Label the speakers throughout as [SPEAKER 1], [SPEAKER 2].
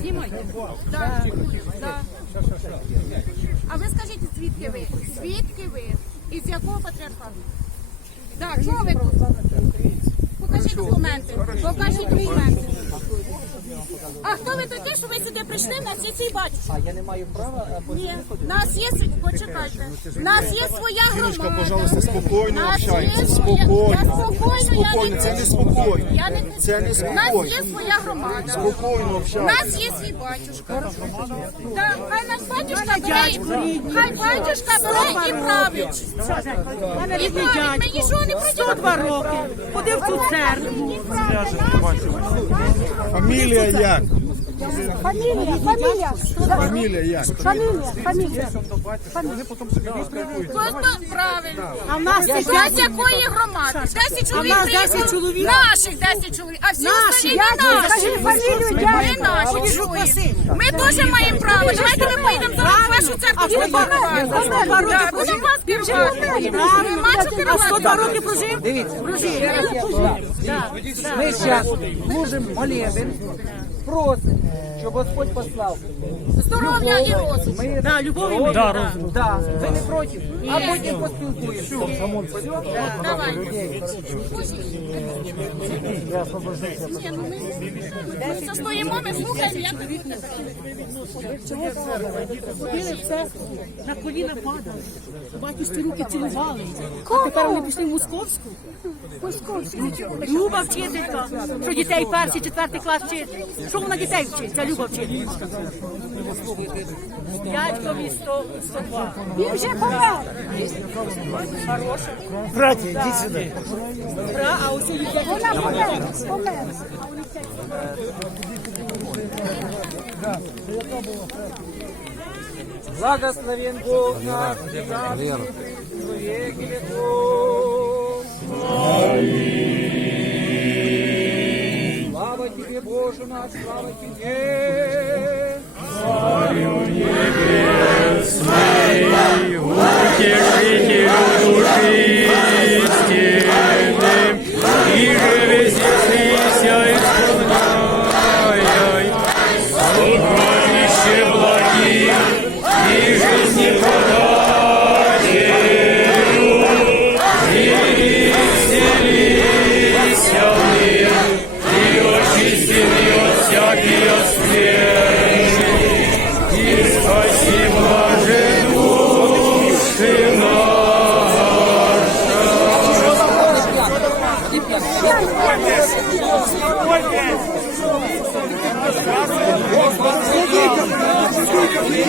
[SPEAKER 1] Знімайте. А ви скажіть, звідки ви? Звідки ви? І з якого патріархату? Так, чого ви тут? Покажіть документи. Покажіть документи. А хто ви такі, що ви сюди прийшли? Нас є цей батюшка.
[SPEAKER 2] А я не маю права
[SPEAKER 1] Ні, нас є, почекайте, нас є своя
[SPEAKER 3] Жіночка,
[SPEAKER 1] громада.
[SPEAKER 3] пожалуйста, спокійно
[SPEAKER 1] Нас є
[SPEAKER 3] общайтеся.
[SPEAKER 1] своя-
[SPEAKER 3] Спокійно.
[SPEAKER 1] Я спокійно, я
[SPEAKER 3] Спокійно, це не спокійно.
[SPEAKER 1] Я не
[SPEAKER 3] Це не
[SPEAKER 1] У нас
[SPEAKER 3] спокійно.
[SPEAKER 1] є своя громада.
[SPEAKER 3] Спокійно
[SPEAKER 1] У
[SPEAKER 3] общайтеся.
[SPEAKER 1] нас є свій батюшка. Так, хай наш батюшка бере, хай батюшка бере і править. І править, ми нічого не проти.
[SPEAKER 4] Два роки. Ходив в цю церкву.
[SPEAKER 3] Фамілія як?
[SPEAKER 5] Фамілія, фамілія,
[SPEAKER 3] Фамілія як?
[SPEAKER 5] фамілія, фамілія.
[SPEAKER 1] Просто правильно.
[SPEAKER 4] А в нас
[SPEAKER 1] З якої громади? 10 чоловік
[SPEAKER 4] нас 10 чоловік.
[SPEAKER 1] Наших 10 чоловік. А всі
[SPEAKER 4] Наші.
[SPEAKER 1] остальні не наші.
[SPEAKER 5] Скажи фамілію,
[SPEAKER 1] Ми
[SPEAKER 5] дядько.
[SPEAKER 1] наші чуємо. Ми теж маємо право. Давайте ми поїдемо зараз в вашу церкву. Будемо вас співчувати. Нема чого
[SPEAKER 4] А 102
[SPEAKER 1] керувати.
[SPEAKER 4] прожив?
[SPEAKER 2] Дивіться, ми зараз служимо молебен, просимо, Yeah. Щоб Господь послав.
[SPEAKER 1] Здоров'я і розум.
[SPEAKER 2] Ми
[SPEAKER 4] Да, любов і мир.
[SPEAKER 2] да, да. ви не проти, а потім поспілкуємося.
[SPEAKER 1] Давай. Ні, ну ми- Ми застоїмо, ми слухаємо, як ви
[SPEAKER 4] Ходили в церкву, на коліна падали. Батюшки руки цілували. А тепер вони пішли в Московську. Люба вчителька, що дітей перший, четвертий клас вчить. Що вона дітей вчить? Ця Люба вчителька. Дядько мій 100, 102.
[SPEAKER 5] Він вже помер.
[SPEAKER 2] Браті, йдіть сюди.
[SPEAKER 4] Бра, а ось у дітей.
[SPEAKER 5] Вона помер, помер.
[SPEAKER 2] Благословен Бог наш, веки веков. Слава тебе, Боже наш, слава тебе.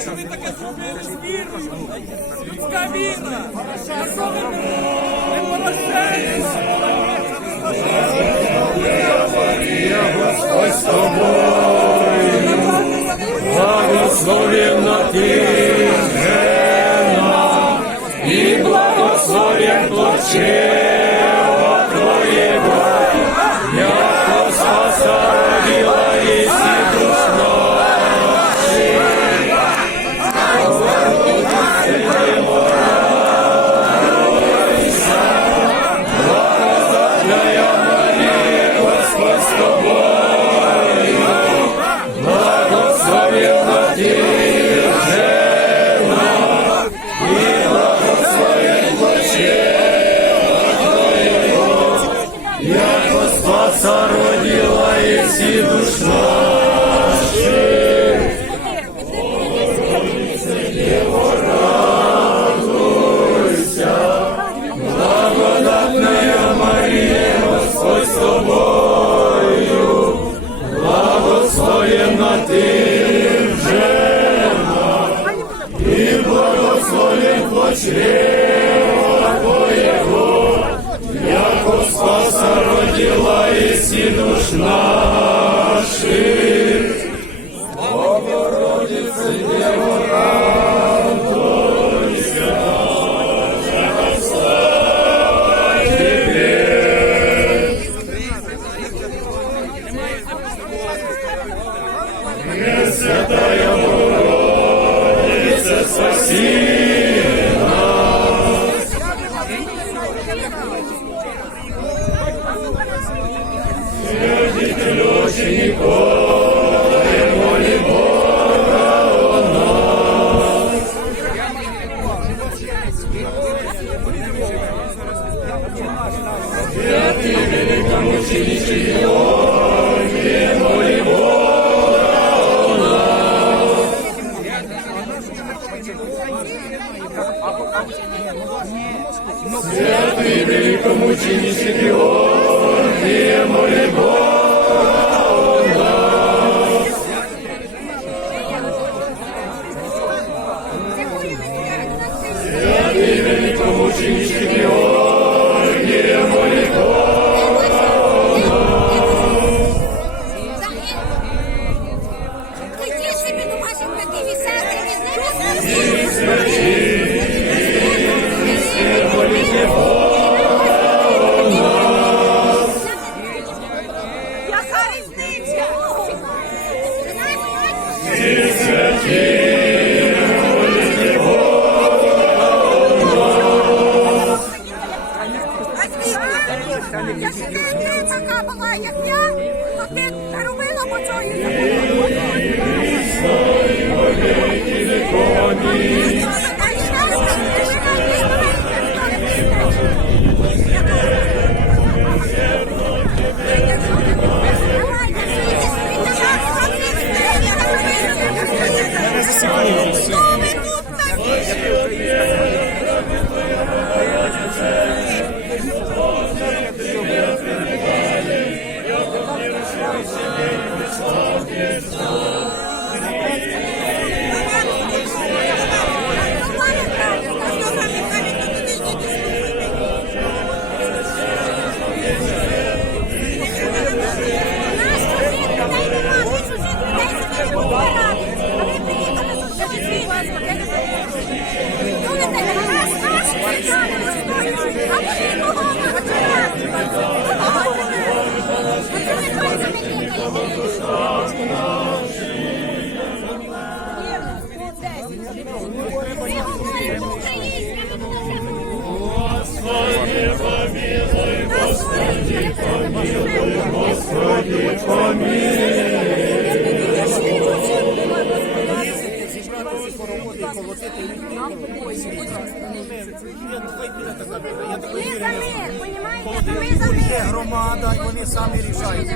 [SPEAKER 6] що ви таке зробили збірно.
[SPEAKER 7] Людська віра. На що ви не
[SPEAKER 2] порождаєтеся? Є Господь з тобою благословенна Ти, жена, і благословен Твоє Israel.
[SPEAKER 1] Senhor. війни така була, як я, то ти не робила
[SPEAKER 2] по цій.
[SPEAKER 1] Ми за мир, понімаєте? Ми за
[SPEAKER 8] громада, вони самі рішають.